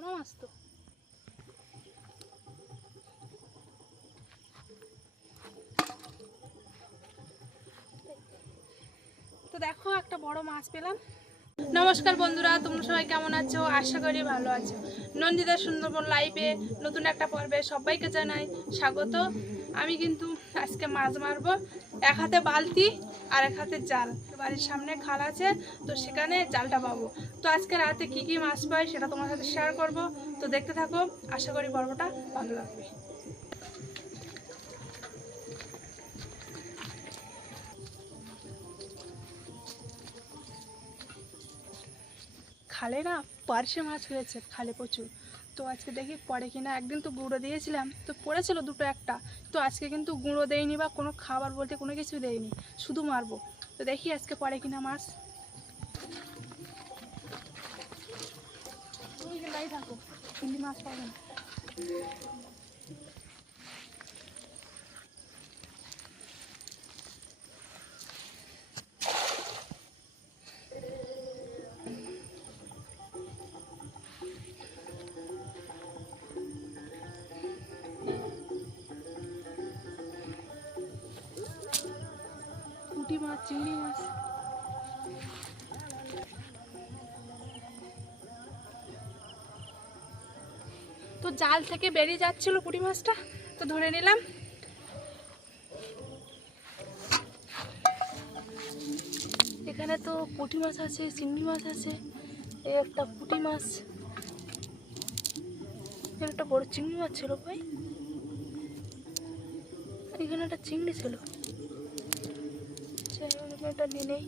কোনো মাছ তো। তো দেখো একটা বড় মাছ পেলাম। নমস্কার বন্ধুরা, তোমরা সবাই কেমন আছো? আশা করি ভালো আছো। নন্দিতা সুন্দরবন লাইভে নতুন একটা পর্বে সবাইকে জানাই স্বাগত। আমি কিন্তু আজকে মাছ মারবো। এক হাতে বালতি আর এক হাতে জাল। বাড়ির সামনে খাল আছে, তো সেখানে জালটা পাবো। তো আজকে রাতে কি কি মাছ পাই সেটা তোমার সাথে শেয়ার করব। তো দেখতে থাকো, আশা করি পর্বটা ভালো লাগবে। খালে না পার্শে মাছ হয়েছে, খালে প্রচুর। তো আজকে দেখি পড়ে কিনা। একদিন তো গুঁড়ো দিয়েছিলাম, তো পড়েছিল দুটো একটা। তো আজকে কিন্তু গুঁড়ো দেয়নি বা কোনো খাবার বলতে কোনো কিছু দেয়নি, শুধু মারবো। তো দেখি আজকে পড়ে কিনা মাছ। থাকো, চিংড়ি মাছ পাবে না। পুঁটি মাছ, চিংড়ি মাছ। তো জাল থেকে বেরিয়ে যাচ্ছিল পুঁটি মাছটা, তো ধরে নিলাম। এখানে তো পুঁটি মাছ আছে, চিংড়ি মাছ আছে। এই একটা পুঁটি মাছ, একটা বড় চিংড়ি মাছ ছিল ভাই। এখানে একটা চিংড়ি ছিল, এটা নিয়ে নেই।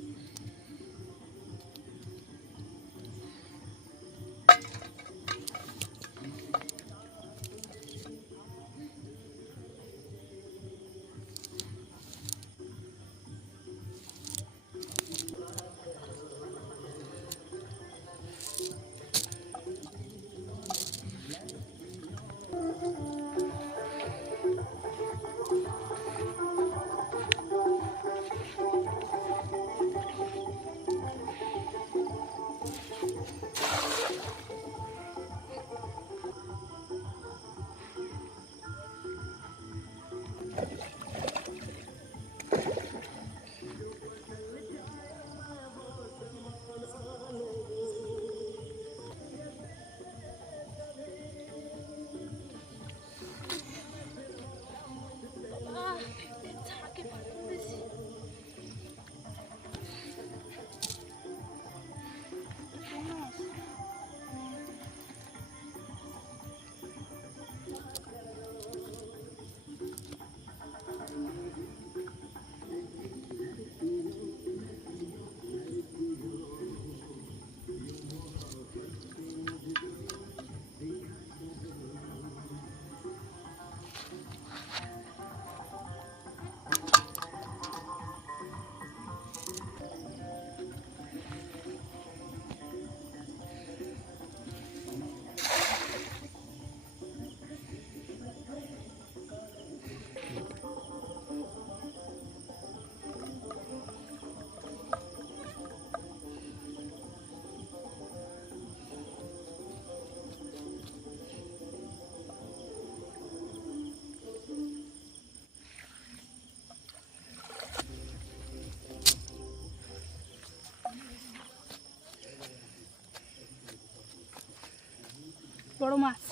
বড় মাছ,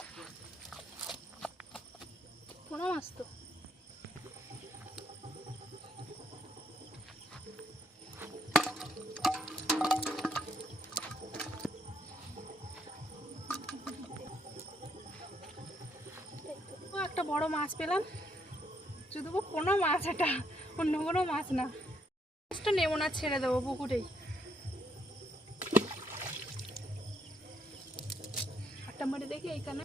কোনো মাছ তো। একটা বড় মাছ পেলাম, শুধু কোনো মাছ, এটা অন্য কোনো মাছ না। মাছটা নেবো না, ছেড়ে দেবো পুকুরেই। হাতটা মারে দেখি এইখানে।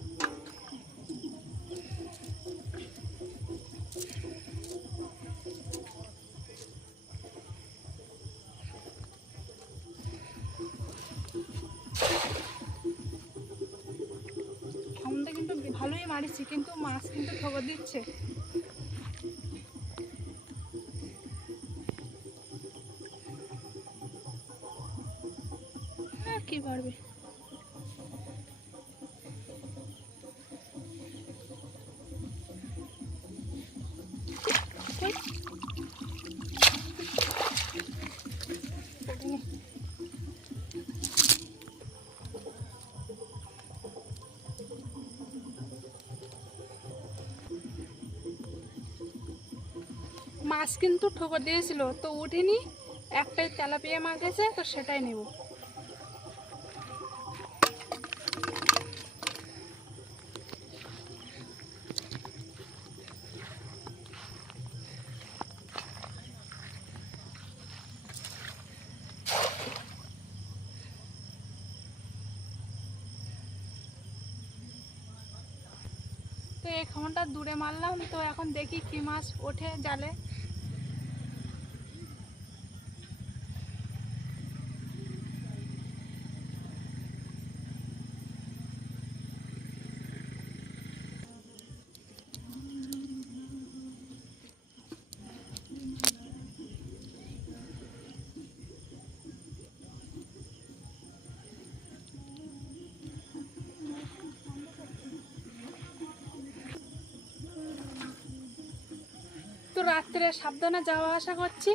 আমরা কিন্তু ভালোই মারিছি, কিন্তু মাছ কিন্তু খবর দিচ্ছে। কি পারবে। মাছ কিন্তু ঠোকর দিয়েছিল তো উঠিনি, একটাই তেলাপিয়া মাছ আছে তো সেটাই নেব। তো এই খামনটা দূরে মারলাম, তো এখন দেখি কি মাছ ওঠে জালে। তো রাত্রে সাবধানে যাওয়া আসা করছি,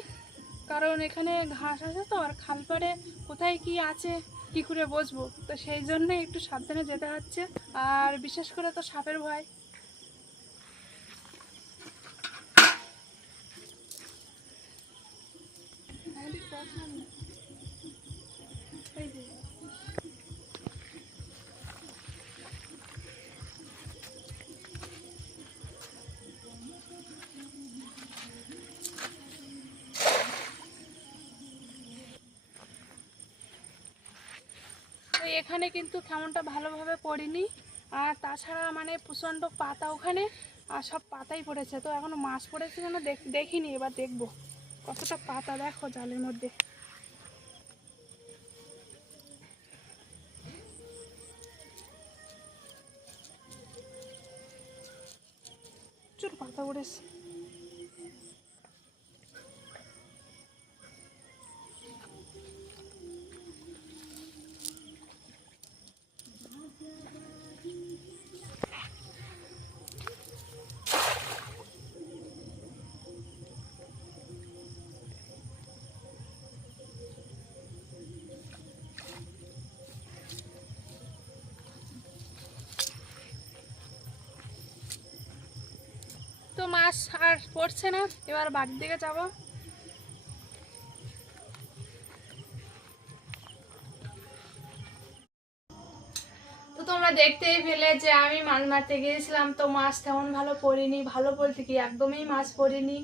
কারণ এখানে ঘাস আছে তো, আর খাল পাড়ে কোথায় কি আছে কি করে বসবো, তো সেই জন্য একটু সাবধানে যেতে হচ্ছে। আর বিশেষ করে তো সাপের ভয়। এখানে কিন্তু কেমনটা ভালোভাবে পড়িনি, আর তাছাড়া মানে প্রচণ্ড পাতা ওখানে, আর সব পাতাই পড়েছে। তো এখনো মাছ পড়েছে যেন দেখিনি, এবার দেখবো কতটা পাতা দেখো জালের মধ্যে। প্রচুর পাতা পড়েছে। তো মাছ আর পড়ছে না, এবার বাড়ির দিকে যাবো। তো তোমরা দেখতেই পেলে যে আমি মাছ মারতে গিয়েছিলাম, তো মাছ তেমন ভালো পড়িনি, ভালো বলতে কি একদমই মাছ পড়িনি।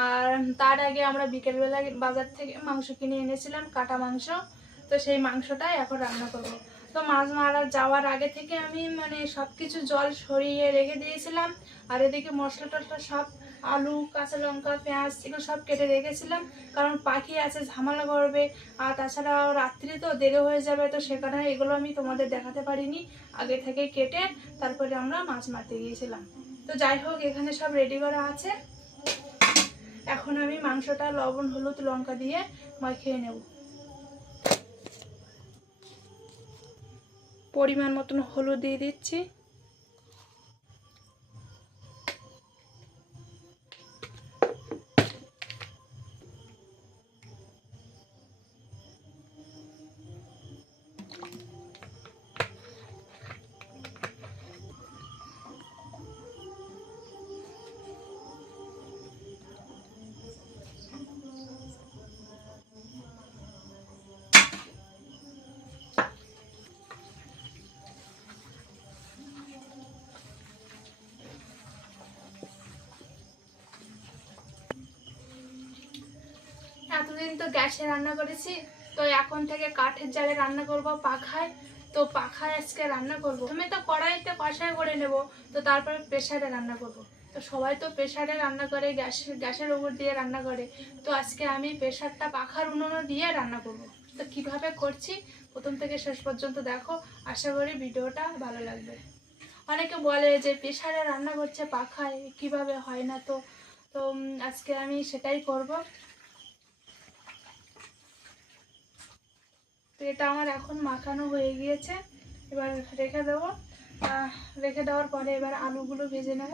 আর তার আগে আমরা বিকেলবেলা বাজার থেকে মাংস কিনে এনেছিলাম, কাটা মাংস, তো সেই মাংসটাই এখন রান্না করব। তো মাছ মারা যাওয়ার আগে থেকে আমি মানে সব কিছু জল সরিয়ে রেখে দিয়েছিলাম, আর এদিকে মশলা টশলা সব আলু কাঁচা লঙ্কা পেঁয়াজ এগুলো সব কেটে রেখেছিলাম, কারণ পাখি আছে ঝামেলা করবে, আর তাছাড়া রাত্রি তো দেরি হয়ে যাবে, তো সে কারণে এগুলো আমি তোমাদের দেখাতে পারিনি, আগে থেকে কেটে তারপরে আমরা মাছ মারতে গিয়েছিলাম। তো যাই হোক, এখানে সব রেডি করা আছে, এখন আমি মাংসটা লবণ হলুদ লঙ্কা দিয়ে মাখিয়ে নেব। পরিমাণ মতন হলুদ দিয়ে দিচ্ছি, এতদিন তো গ্যাসে রান্না করেছি, তো এখন থেকে কাঠের জালে রান্না করব পাখায়। তো পাখায় আজকে রান্না করব, আমি তো কড়াইতে কষায় করে নেব, তো তারপরে প্রেসারে রান্না করব। তো সবাই তো প্রেসারে রান্না করে, গ্যাসের উপর দিয়ে রান্না করে, তো আজকে আমি প্রেসারটা পাখার উনুনে দিয়ে রান্না করব। তো কিভাবে করছি প্রথম থেকে শেষ পর্যন্ত দেখো, আশা করি ভিডিওটা ভালো লাগবে। অনেকে বলে যে প্রেসারে রান্না করছে পাখায় কিভাবে হয় না, তো তো আজকে আমি সেটাই করব। তো এটা আমার এখন মাখানো হয়ে গিয়েছে, এবার রেখে দেবো। রেখে দেওয়ার পরে এবার আলুগুলো ভেজে নেব।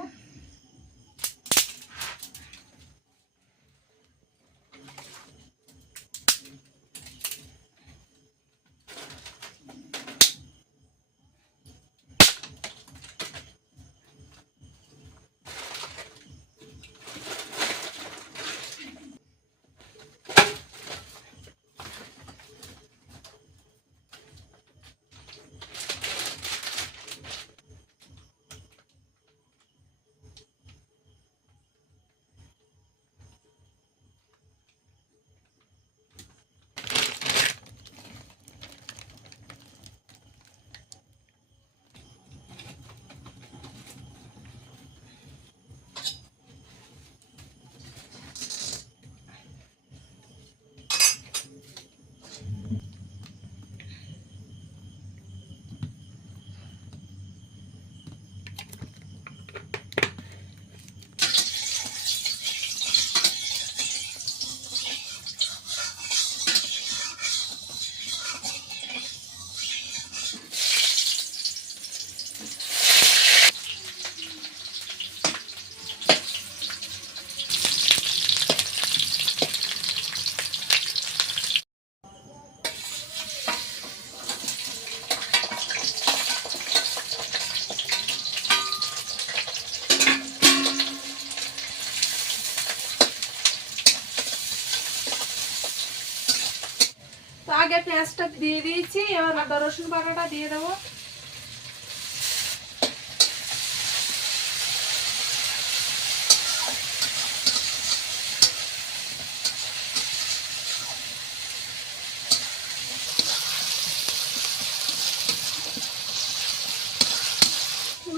আগে পেঁয়াজটা দিয়ে দিয়েছি, এবার আদা রসুন বাটাটা দিয়ে দেবো।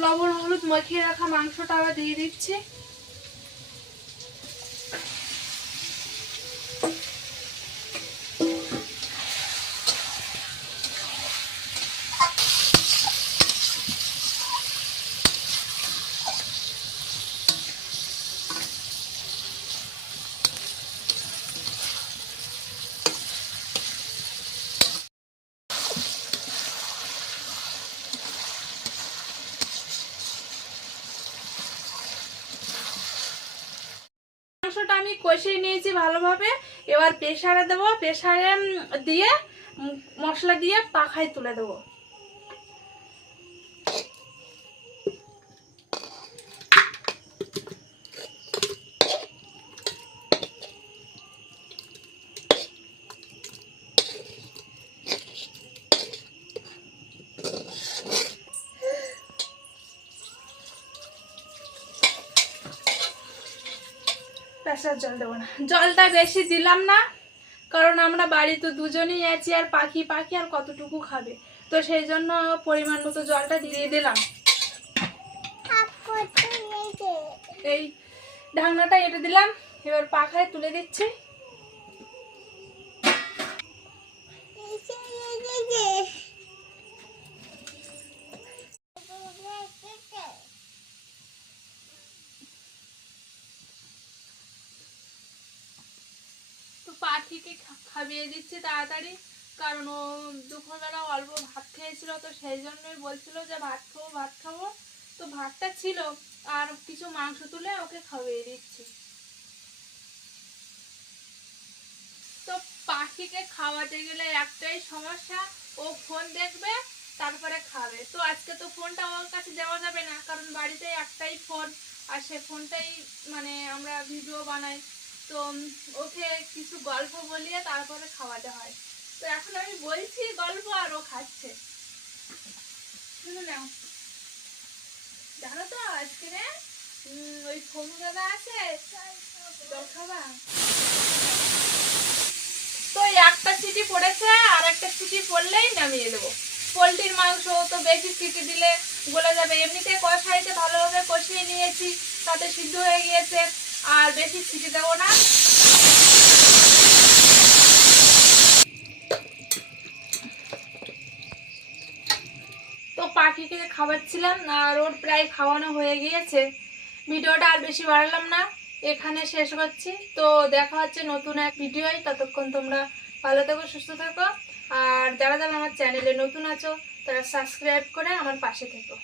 লবণ হলুদ মাখিয়ে রাখা মাংসটা আবার দিয়ে দিচ্ছি। মাংসটা আমি কষিয়ে নিয়েছি ভালোভাবে, এবার প্রেসারে দেবো, প্রেসারে দিয়ে মশলা দিয়ে পাখায় তুলে দেবো। প্রেসার জল দেবো না, জলটা বেশি দিলাম না, কারণ আমরা বাড়িতে দুজনেই আছি, আর পাখি পাখি আর কতটুকু খাবে, তো সেই জন্য পরিমাণ মতো জলটা দিয়ে দিলাম। এই ঢাকনাটা এঁটে দিলাম, এবার পাখায় তুলে দিচ্ছি। পাখিকে খাইয়ে দিচ্ছি তাড়াতাড়ি, কারণ ও দুপুরবেলা অল্প ভাত খেয়েছিল, তো সেই জন্যই বলছিল যে ভাত খাবো ভাত খাবো, তো ভাতটা ছিল আর কিছু মাংস তুলে ওকে খাইয়ে দিচ্ছি। তো পাখিকে খাওয়াতে গেলে একটাই সমস্যা, ও ফোন দেখবে তারপরে খাবে, তো আজকে তো ফোনটা ওর কাছে দেওয়া যাবে না, কারণ বাড়িতে একটাই ফোন, আর সে ফোনটাই মানে আমরা ভিডিও বানাই, তো ওকে কিছু গল্প বলিয়ে তারপরে খাওয়াতে হয়। তো এখন আমি বলছি গল্প আর ও খাচ্ছে। শুনে নাও, জানো তো আজকে ওই ফোনু দাদা আছে, জল খাবা? তো একটা সিটি পড়েছে, আর একটা সিটি পড়লেই নামিয়ে দেবো। পোলট্রির মাংস তো বেশি সিটি দিলে গলে যাবে, এমনিতে কষাইতে ভালোভাবে কষিয়ে নিয়েছি, তাতে সিদ্ধ হয়ে গিয়েছে, আর বেশি সিটি দেবো না। তো পাখিকে খাওয়াচ্ছিলাম আর ওর প্রায় খাওয়ানো হয়ে গিয়েছে। ভিডিওটা আর বেশি বাড়ালাম না, এখানে শেষ করছি। তো দেখা হচ্ছে নতুন এক ভিডিওয়, ততক্ষণ তোমরা ভালো থেকো, সুস্থ থাকো, আর যারা যারা আমার চ্যানেলে নতুন আছো তারা সাবস্ক্রাইব করে আমার পাশে থেকো।